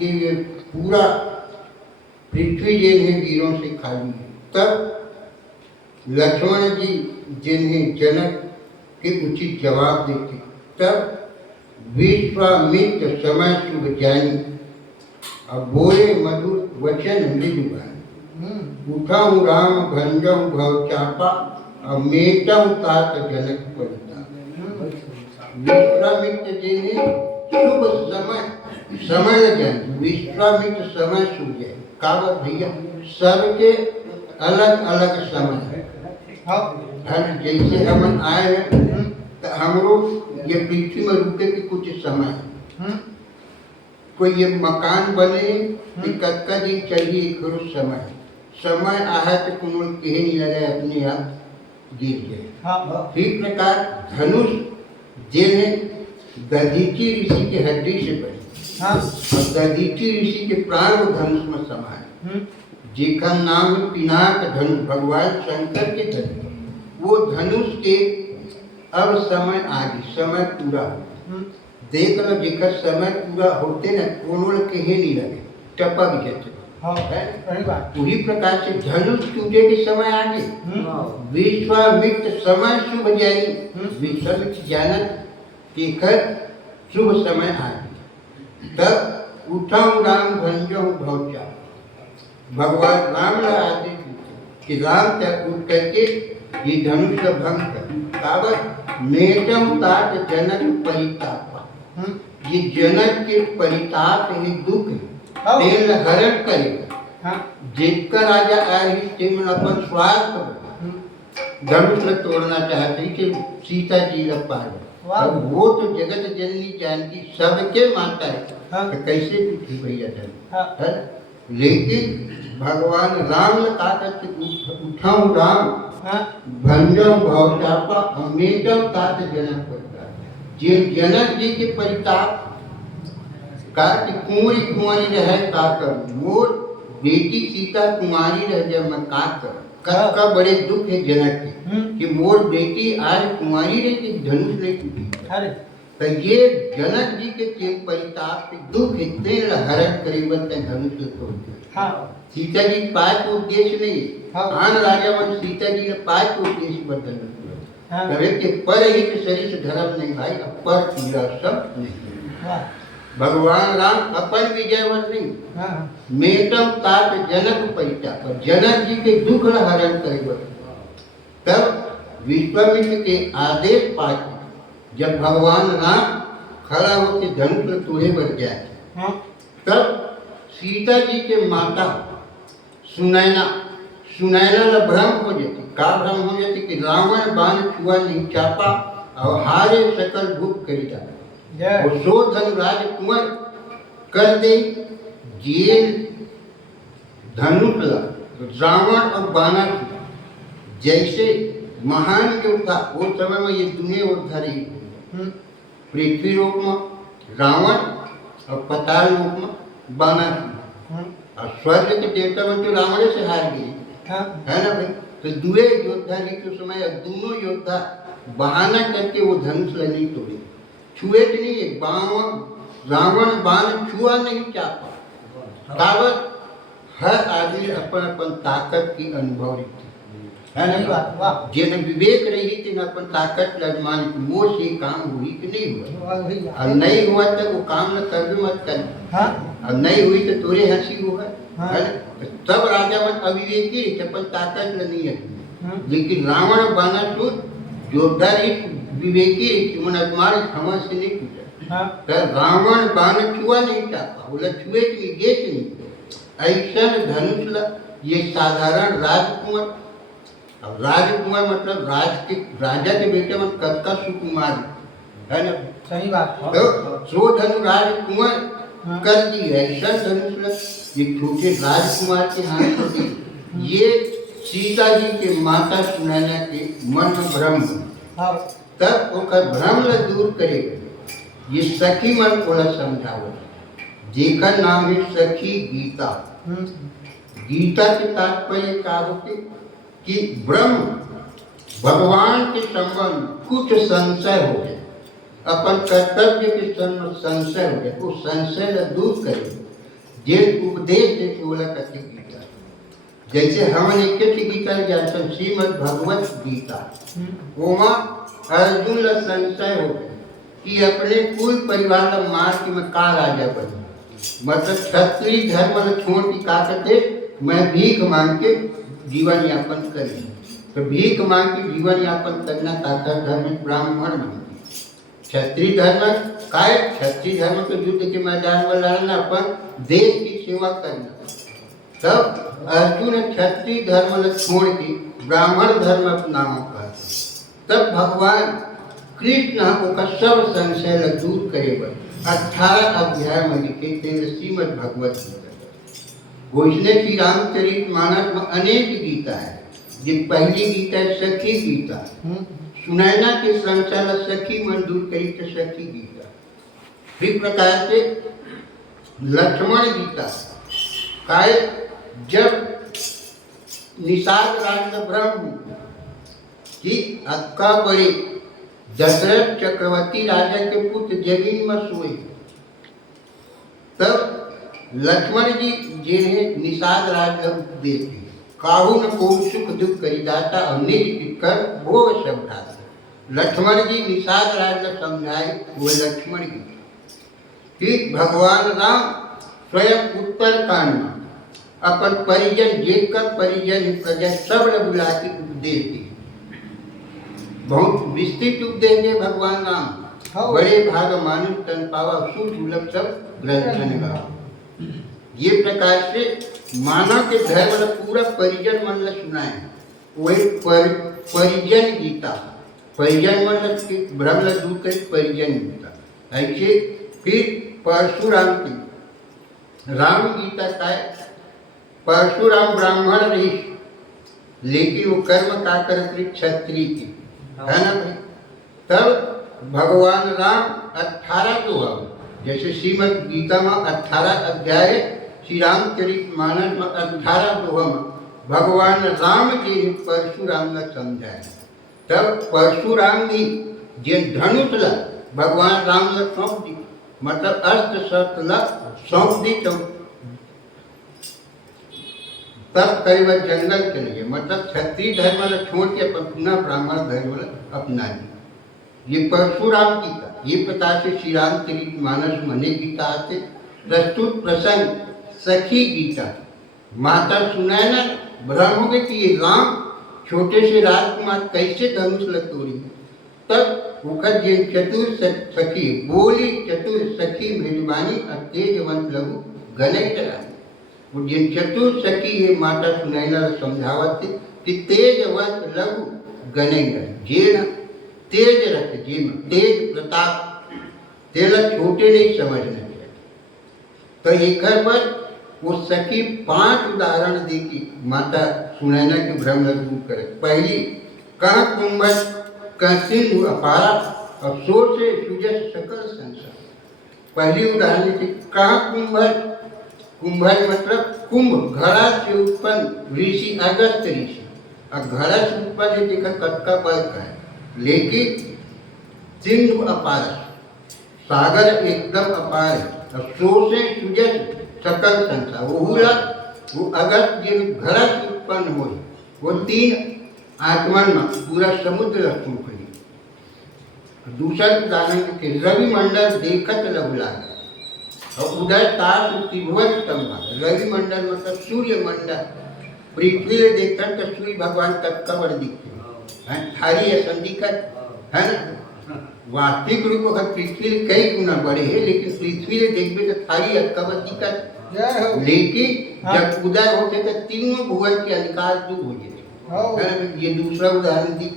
कि ये पूरा पृथ्वी जिन्हें वीरों से खाली है। तब लक्ष्मण जी जिन्हें जनक के उचित जवाब देते, तब विश्वामित्र समय शुभ जानी, अब बोले मधुर वचन मृदुवानी। उठाऊं राम भंजऊ भव चापा, अब मेटऊ तात जनक परिता। विश्वामित्र जी ने शुभ समय जानी, विश्वामित्र समय शुभ जाए। कावत भैया सबके अलग अलग समय है। जैसे हम आए हैं तो हमरो ये पृथ्वी में रुके के कुछ समय है। कोई ये मकान बने कक्का दिन चाहिए एक समय आया तो कुछ कहे नहीं लगे अपने आप गिर गए। ठीक प्रकार धनुष जिन्हें दधीची ऋषि के हड्डी से बने, और दधीची ऋषि के प्राण वो धनुष में समाये, जिसका नाम पिनाक धनुष, भगवान शंकर के धनुष। वो धनुष के अब समय आगे, समय पूरा हो। देख लो जिकर समय पूरा होते न कोनो कहे नहीं लगे, टपक जाते। पूरी प्रकार से धनुष टूटे के समय आगे, विश्वामित्र समय शुभ जाई। विश्वामित्र जानत केकर शुभ समय आगे, तब उठाऊं राम भंजऊ भव चापा। भगवान राम ने आदेश कि राम तक उठ करके ये धनुष का भंग कर, कावत नेतम तात जनक परितापा। ये जनक के परिताप है, दुख है, तेल हरण करेगा। जिसका राजा आई तेमन अपन स्वार्थ धनुष में तोड़ना चाहते कि सीता जी का पार। अब वो तो जगत जननी जानकी सबके माता है, तो कैसे भी भैया है। लेकिन भगवान राम ने कहा कि उठाऊं राम भंजऊ भव चापा, अमेटम तात जनक परिताप। जिन जनक जी के परिताप का कि कुंवरी कुंवारी रहे का कर, मोर बेटी सीता कुमारी रह जब मैं का कर। का बड़े दुख है जनक के कि मोर बेटी आज कुमारी रही, धनुष नहीं टूटी। तो ये जनक जी के परिताप दुख है, तेल हरण करीबन धनुष तोड़ दिया। सीता जी पाए को उद्देश्य नहीं, आन राजा मन सीता जी ने पाए को उद्देश्य बदल के पर हित शरीर धर्म नहीं भाई, अब पर पीड़ा सब नहीं। भगवान राम अपन विजय वर नहीं, मेटम तात जनक परिताप, जनक जी के दुख हरण करे। तब विश्वामित्र के आदेश पाकर जब भगवान राम खड़ा होकर धनुष तोड़े बढ़ गया, तब सीता जी के माता सुनैना न भ्रम हो जाती। का भ्रम हो जाती कि रावण बाण छुआ नहीं चापा, और हारे सकल भूप करी जाता। वो सो धनुराज कुंवर कर दे जेल धनुष रावण और बाना। जैसे महान योद्धा वो समय में ये दुनिया योद्धा रही, पृथ्वी लोक में रावण और पताल लोक में बाना, और स्वर्ग के देवता में तो रावण से हार गई है ना भाई। तो दुए योद्धा ने के समय दोनों योद्धा बहाना करके वो धनुष नहीं तोड़े, छुए नहीं है। रावण बाण छुआ नहीं चापा। कावत हर आदमी अपन अपन ताकत की अनुभव रही है ना। जिन विवेक रही थी न अपन ताकत लजमान वो से काम हुई कि नहीं हुआ, और नहीं हुआ तो वो काम न कर मत कर, और नहीं हुई तो तोरे हंसी हुआ है ना। तब राजा मन अविवेकी अपन ताकत नहीं है। लेकिन रावण बाना सूत योद्धा विवेकी मन अजमान क्षमा से नहीं पूछा। रावण बाण छुआ नहीं चाहता, बोला छुए नहीं गेट नहीं। ऐसा धनुष ये साधारण राजकुमार, अब राजकुमार मतलब राजा के बेटे में कक्का सुकुमार है ना। सही बात। तो सो धनु राजकुमार कर दी है, ऐसा धनुष ये छोटे राजकुमार के हाथ में दी। ये सीता जी के माता सुनैना के मन में भ्रम, तब ओकर भ्रम ल दूर करेगा ये सखी मन को समझाओ, जेकर नाम है सखी गीता। गीता के तात्पर्य का होते कि ब्रह्म भगवान के संबंध कुछ संशय हो गया, अपन कर्तव्य के संबंध संशय हो गया, वो संशय दूर करे। जे उपदेश देते बोला कथी गीता। जैसे हमन एक गीता जाते श्रीमद भगवत गीता, ओमा अर्जुन ला संशय हो कि अपने कुल परिवार ला मार के मैं का राजा बनी, मतलब क्षत्रिय धर्म ला छोड़ के का करते मैं भीख मांग के जीवन यापन करी। तो भीख मांग के जीवन यापन करना ताकत धर्म ब्राह्मण बनती। क्षत्रिय धर्म काय, क्षत्रिय धर्म के युद्ध के मैदान में लड़ना, अपन देश की सेवा करना। तब अर्जुन क्षत्रिय धर्म छोड़ के ब्राह्मण धर्म अपनाओ कहते। तब भगवान कृष्ण का सब संशय दूर करे बर 18 अध्याय में लिखे तेरे श्रीमद भगवत गीता। घोषणे की रामचरितमानस में अनेक गीता है। ये पहली गीता है सखी गीता, सुनैना के संचालक सखी मन दूर करी तो सखी गीता। फिर प्रकार से लक्ष्मण गीता काय, जब निषाद राज ब्रह्म कि अक्का बड़े दशरथ चक्रवर्ती राजा के पुत्र जमीन में सोए, तब लक्ष्मण जी जिन्हें निषाद राज उपदेश दिए, काहू न को सुख दुख करी दाता और निज कर भोग सब ढाता। लक्ष्मण जी निषाद राज समझाए वो लक्ष्मण जी। फिर भगवान राम स्वयं उत्तर कांड में अपन परिजन जेकर परिजन प्रजा सब बुला के उपदेश दिए। बहुत विस्तृत उपदेश दे भगवान राम। बड़े भाग मानुष तन पावा सुख दुर्लभ सब ग्रंथन गाओ। ये प्रकार से मानव के धर्म पूरा परिजन मन ला सुनाए। वही परिजन गीता, परिजन मन भ्रम ला दूर कर परिजन गीता। ऐसे फिर परशुराम की राम गीता का है। परशुराम ब्राह्मण रही, लेकिन वो कर्म का करते क्षत्रिय की, है ना भाई। तब भगवान राम 18 दोहा, जैसे श्रीमद गीता में 18 अध्याय, श्री रामचरितमानस में 18 दोहा में भगवान राम जी ने परशुराम ने समझाया। तब परशुराम जी जे धनुष ला भगवान राम ने सौंप दी, मतलब अस्त्र शस्त्र ला सौंप दी। तब करीब जंगल चले गए, मतलब क्षत्रिय धर्म वाला छोड़ के पुनः ब्राह्मण धर्म वाला अपना लिया। ये परशुराम गीता, ये प्रकार से श्री रामचरितमानस में अनेक गीता आते। प्रस्तुत प्रसंग सखी गीता। माता सुनैना भ्रम हो गए कि ये राम छोटे से राजकुमार कैसे धनुष ल तोड़ी। तब उखद जिन चतुर सखी बोली, चतुर सखी मेहरबानी और तेजवंत लघु गणय करा। वो जिन चतुर सखी है माता सुनैना समझावत कि तेजवंत लघु गणय जे न तेज रख, जे तेज प्रताप तेला छोटे नहीं समझना चाहिए। तो एक पर वो सखी 5 उदाहरण दे की माता सुनैना के भ्रम दूर करे। पहली कह कुंभज कह सिंधु अपारा और सोच से सुजस सकल संसार। पहली उदाहरण थी कह कुंभज। कुंभज मतलब कुंभ, घड़ा से उत्पन्न ऋषि अगस्त ऋषि, और घड़ा से उत्पन्न देखा कटका बल का है। लेकिन सिंधु अपार, सागर एकदम अपार है, और सोच से सुजस सकल संसार। वो अगस्त जी घड़ा से उत्पन्न हो, वो 3 आत्मन में पूरा समुद्र सूख गई। दूसरा उदाहरण के रवि मंडल देखत लघुला, और उधर तार त्रिभुवन स्तंभ। रवि मंडल मतलब सूर्य मंडल, पृथ्वी देखकर तो सूर्य भगवान तक कबर दिखते हैं, थारी ऐसा दिखत है ना। वास्तविक रूप अगर पृथ्वी कई गुना बड़े है, लेकिन पृथ्वी देखबे तो थारी कबर दिखत। लेकिन जब उदय होते तो तीनों भुवन के अधिकार दूर हो जाते। ये दूसरा उदाहरण दी।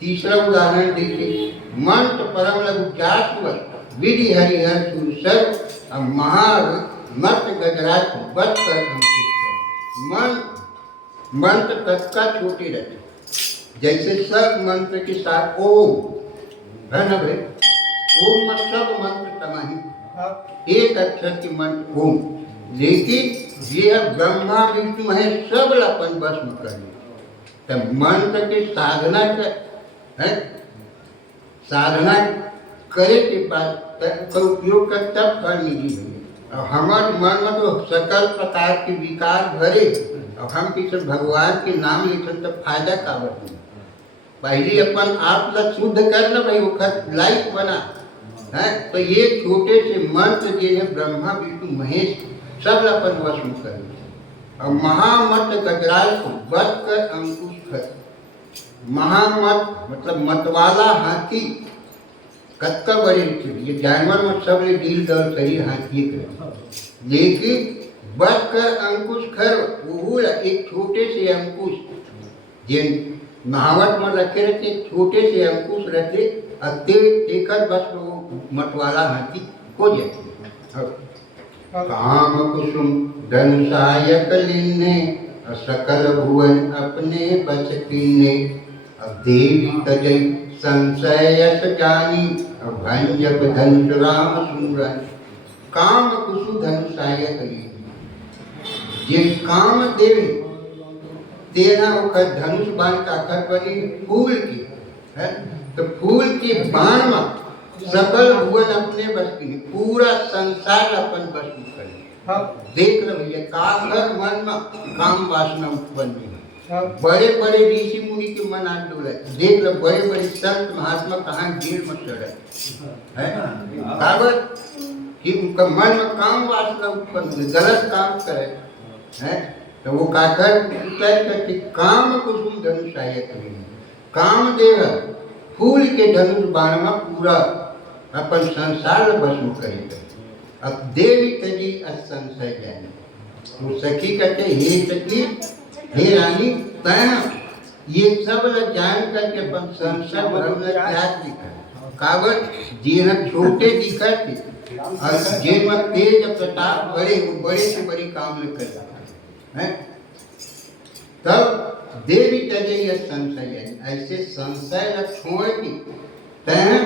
तीसरा उदाहरण देखिए मंत्र परम लघु जातवर विधि हरिहर सुर महामत गजराज बच कर मंत्र तत्का छोटे रहते। जैसे सब मंत्र के साथ ओम है ना भाई, ओम में सब मंत्र समाहित, एक अक्षर के मंत्र ओम। लेकिन ये ब्रह्मा विष्णु है सब अपन बस में कर लिया। तब मंत्र के साधना है, साधना करे के बाद का उपयोग कर तब फल मिली हुई। और हमारे मन में तो सकल प्रकार के विकार भरे और हम किसी भगवान के नाम लेते तो फायदा का बनी। पहले अपन आप लग शुद्ध करना भाई वो लाइफ बना है। तो ये छोटे से मंत्र जो है ब्रह्मा विष्णु महेश सब अपन वश में कर और महामत गजराज को बस कर अंकुश कर। महामत मतलब मतवाला हाथी कत्का बड़े ये जानवर में सब ले डील डर शरीर हाथी कर लेकिन बस कर अंकुश खर वो एक छोटे से अंकुश जिन नहावट में रखे रहते छोटे से अंकुश रहते देकर बस वो मतवाला हाथी हो जाते। काम कुसुम धन सहायक लीने सकल भुवन अपने बस कीने। अब देवी तजय संशय यश जानी भंजक धन राम सुमरन। काम कुसुम धन सहायक लीने जिन काम देवी तेरा वक्त धनुष बाण का कर बनी फूल की है। तो फूल के बाण में सकल भुवन अपने बस की पूरा संसार अपन बस में करे। देख रहे भैया काकर मन में काम वासना उत्पन्न है। बड़े बड़े ऋषि मुनि के मन आंदोलन है। देख लो बड़े बड़े संत महात्मा कहाँ जेल में चढ़े है कागज कि उनका मन में काम वासना उत्पन्न गलत काम करे है। तो वो काकर उतर करके काम कुसुम धनुष सहायक काम देव फूल के धनुष बाण में पूरा अपन संसार भस्म करे। अब देवी तजी असंशय जानी वो सखी कहते हे सखी हे रानी तैं ये सब जान करके अपन संसार भरम त्याग दिखा कागज जीना छोटे दिखते और जेल में तेज प्रताप बड़े वो बड़े से बड़ी काम न कर है। तब देवी तजय संशय ऐसे संशय न छोड़ के तैं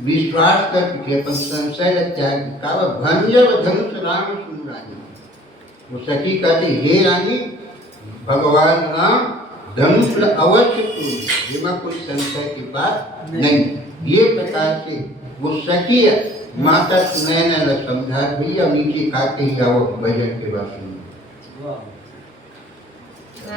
विश्वास करके अपन संशय त्याग का भंजब धनुष राम सुमरानी। वो सखी कहते हे रानी भगवान राम धनुष अवश्य तोड़ जिसमें कोई संशय की बात नहीं। ये प्रकार से वो सखी माता सुनैना समझा भैया नीचे काटे ही आओ भजन के बाद सुनो।